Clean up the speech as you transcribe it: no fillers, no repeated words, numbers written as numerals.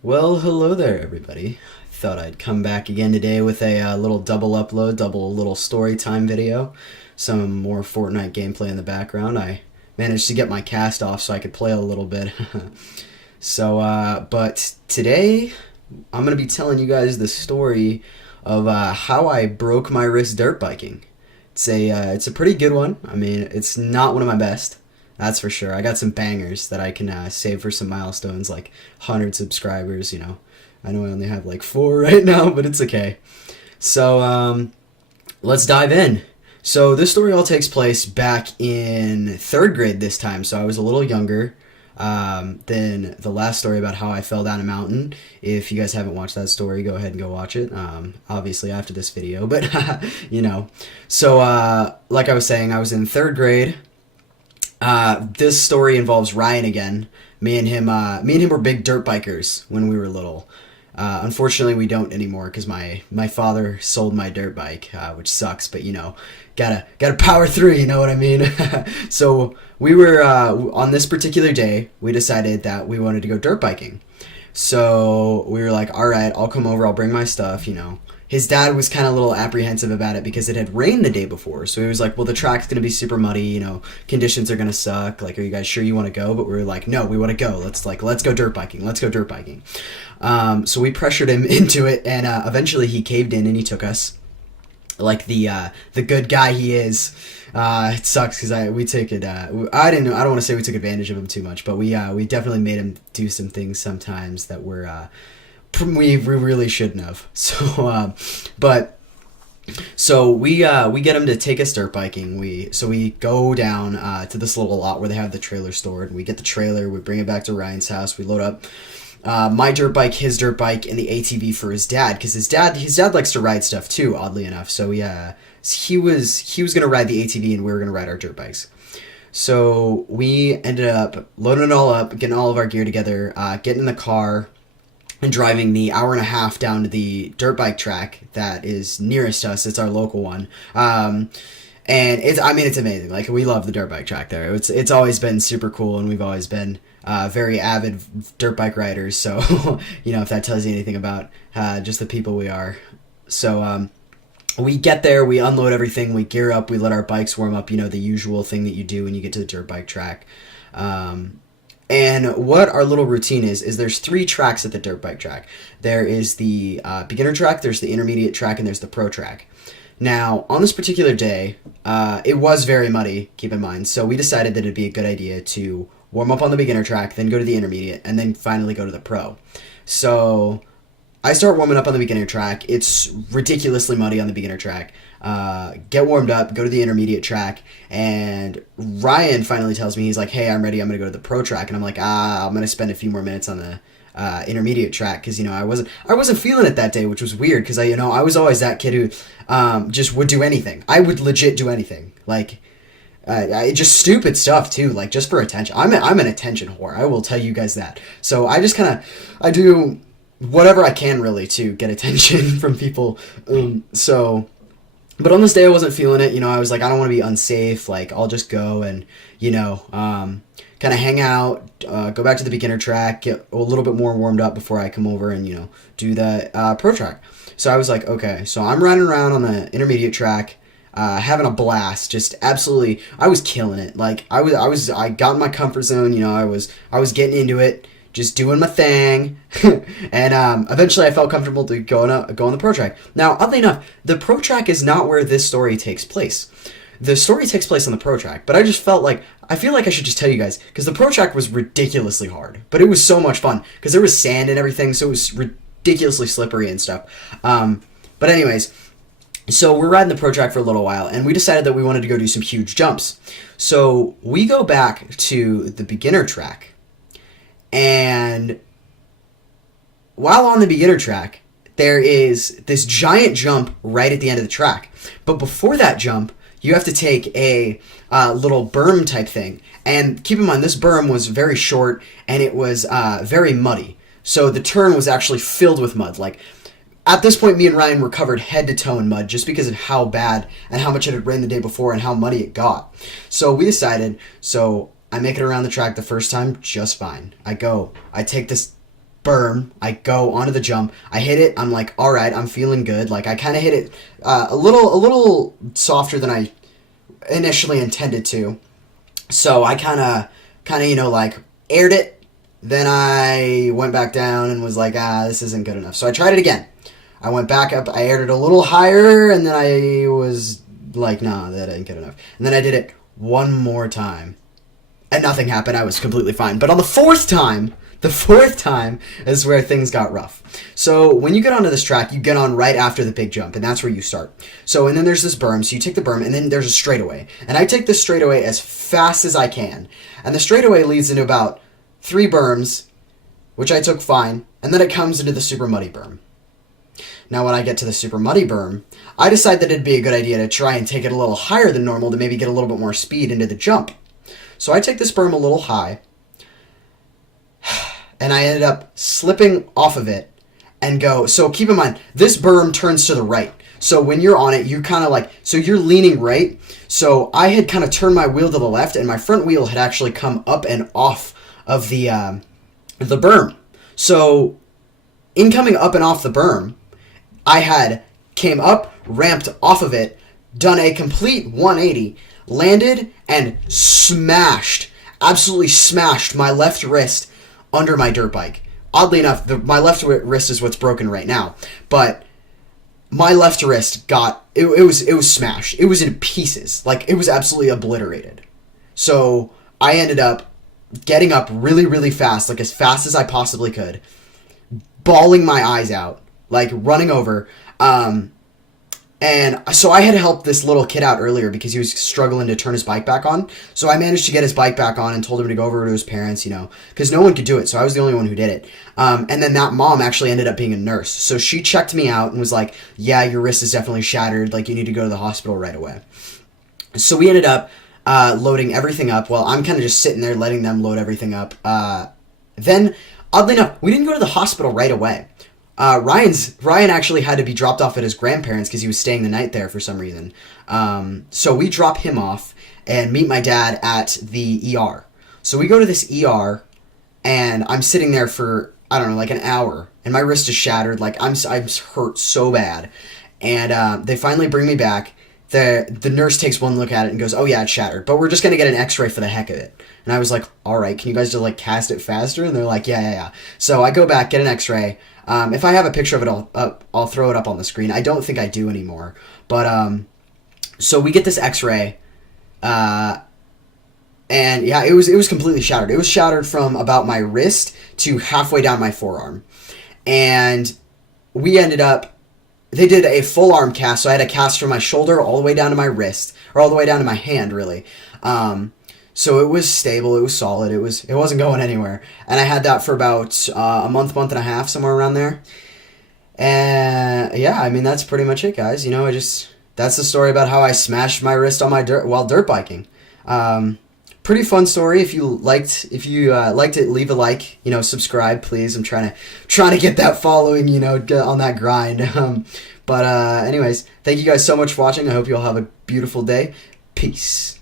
Well, hello there, everybody. Thought I'd come back again today with a little double upload, double little story time video. Some more Fortnite gameplay in the background. I managed to get my cast off so I could play a little bit. But today I'm going to be telling you guys the story of how I broke my wrist dirt biking. It's a pretty good one. I mean, it's not one of my best. That's for sure. I got some bangers that I can save for some milestones, like 100 subscribers. I know I only have like 4 right now, but it's okay. So let's dive in. So this story all takes place back in 3rd grade this time. So I was a little younger than the last story about how I fell down a mountain. If you guys haven't watched that story, go ahead and go watch it. Obviously after this video, but So like I was saying, I was in 3rd grade. This story involves Ryan again. Me and him were big dirt bikers when we were little. Unfortunately, we don't anymore because my father sold my dirt bike, which sucks. But gotta power through. You know what I mean? So we were on this particular day. We decided that we wanted to go dirt biking. So we were like, all right, I'll come over. I'll bring my stuff. His dad was kind of a little apprehensive about it because it had rained the day before. So he was like, well, the track's going to be super muddy, conditions are going to suck. Like, are you guys sure you want to go? But we were like, no, we want to go. Let's go dirt biking. Let's go dirt biking. So we pressured him into it, and eventually he caved in and he took us. Like the good guy he is. It sucks because we took it. I don't want to say we took advantage of him too much, but we definitely made him do some things sometimes that were we really shouldn't have. So we get him to take us dirt biking. We go down to this little lot where they have the trailer stored. We get the trailer. We bring it back to Ryan's house. We load up my dirt bike, his dirt bike, and the ATV for his dad, because his dad likes to ride stuff too, oddly enough. So he was gonna ride the ATV and we were gonna ride our dirt bikes. So we ended up loading it all up, getting all of our gear together, getting in the car, and driving the hour and a half down to the dirt bike track that is nearest us. It's our local one. And it's amazing. Like, we love the dirt bike track there. It's always been super cool, and we've always been very avid dirt bike riders. So, if that tells you anything about just the people we are. So, we get there, we unload everything, we gear up, we let our bikes warm up, the usual thing that you do when you get to the dirt bike track. And what our little routine is there's 3 tracks at the dirt bike track. There is the beginner track, there's the intermediate track, and there's the pro track. Now, on this particular day, it was very muddy, keep in mind, so we decided that it'd be a good idea to warm up on the beginner track, then go to the intermediate, and then finally go to the pro. So I start warming up on the beginner track. It's ridiculously muddy on the beginner track. Get warmed up, go to the intermediate track, and Ryan finally tells me, he's like, hey, I'm ready, I'm going to go to the pro track. And I'm like, I'm going to spend a few more minutes on the intermediate track, because I wasn't feeling it that day, which was weird, because I was always that kid who just would do anything. I would legit do anything. Like, just stupid stuff too, like just for attention. I'm an attention whore, I will tell you guys that. So I just I do whatever I can really to get attention from people. But on this day I wasn't feeling it. I was like, I don't want to be unsafe. Like, I'll just go and kind of hang out, go back to the beginner track, get a little bit more warmed up before I come over and do the pro track. So I was like, okay, so I'm riding around on the intermediate track, having a blast, just absolutely. I was killing it. Like, I got in my comfort zone. I was getting into it, just doing my thing, and eventually I felt comfortable to go on the pro track. Now, oddly enough, the pro track is not where this story takes place. The story takes place on the pro track, but I feel like I should just tell you guys, because the pro track was ridiculously hard, but it was so much fun, because there was sand and everything, so it was ridiculously slippery and stuff. But anyways, so we're riding the pro track for a little while, and we decided that we wanted to go do some huge jumps. So we go back to the beginner track, and while on the beginner track, there is this giant jump right at the end of the track. But before that jump, you have to take a little berm type thing. And keep in mind, this berm was very short, and it was very muddy. So the turn was actually filled with mud. Like, at this point, me and Ryan were covered head to toe in mud, just because of how bad and how much it had rained the day before and how muddy it got. So we decided, I make it around the track the first time just fine. I take this berm. I go onto the jump. I hit it. I'm like, all right, I'm feeling good. Like I kind of hit it a little softer than I initially intended to. So I kind of like aired it. Then I went back down and was like, this isn't good enough. So I tried it again. I went back up. I aired it a little higher, and then I was like, nah, that ain't good enough. And then I did it one more time, and nothing happened. I was completely fine. But on the fourth time is where things got rough. So when you get onto this track, you get on right after the big jump, and that's where you start. So, and then there's this berm, so you take the berm, and then there's a straightaway. And I take this straightaway as fast as I can. And the straightaway leads into about 3 berms, which I took fine, and then it comes into the super muddy berm. Now, when I get to the super muddy berm, I decide that it'd be a good idea to try and take it a little higher than normal to maybe get a little bit more speed into the jump. So I take this berm a little high, and I ended up slipping off of it and go. So keep in mind, this berm turns to the right. So when you're on it, you kind of like, so you're leaning right. So I had kind of turned my wheel to the left, and my front wheel had actually come up and off of the berm. So in coming up and off the berm, I had came up, ramped off of it, done a complete 180, landed, and absolutely smashed my left wrist under my dirt bike. Oddly enough, my left wrist is what's broken right now, but my left wrist it was smashed. It was in pieces. Like, it was absolutely obliterated. So I ended up getting up really, really fast, like as fast as I possibly could, bawling my eyes out, like running over. And so I had helped this little kid out earlier because he was struggling to turn his bike back on. So I managed to get his bike back on and told him to go over to his parents, because no one could do it. So I was the only one who did it. And then that mom actually ended up being a nurse. So she checked me out and was like, yeah, your wrist is definitely shattered. Like, you need to go to the hospital right away. So we ended up loading everything up. Well, I'm kind of just sitting there letting them load everything up. Then, oddly enough, we didn't go to the hospital right away. Ryan actually had to be dropped off at his grandparents because he was staying the night there for some reason. So we drop him off and meet my dad at the ER. So we go to this ER, and I'm sitting there for, I don't know, like an hour, and my wrist is shattered. Like, I'm hurt so bad. And they finally bring me back. The nurse takes one look at it and goes, oh yeah, it's shattered, but we're just going to get an x-ray for the heck of it. And I was like, all right, can you guys just like cast it faster? And they're like, yeah. So I go back, get an x-ray. If I have a picture of it, I'll throw it up on the screen. I don't think I do anymore. But so we get this x-ray, and yeah, it was completely shattered. It was shattered from about my wrist to halfway down my forearm. And we ended up, they did a full arm cast, so I had a cast from my shoulder all the way down to my wrist, or all the way down to my hand, really. So it was stable, it was solid, it wasn't going anywhere. And I had that for about a month and a half, somewhere around there. And yeah, I mean, that's pretty much it, guys. That's the story about how I smashed my wrist on my while dirt biking. Pretty fun story. If you liked it, leave a like, subscribe, please. I'm trying to get that following, get on that grind. But anyways, thank you guys so much for watching. I hope you all have a beautiful day. Peace.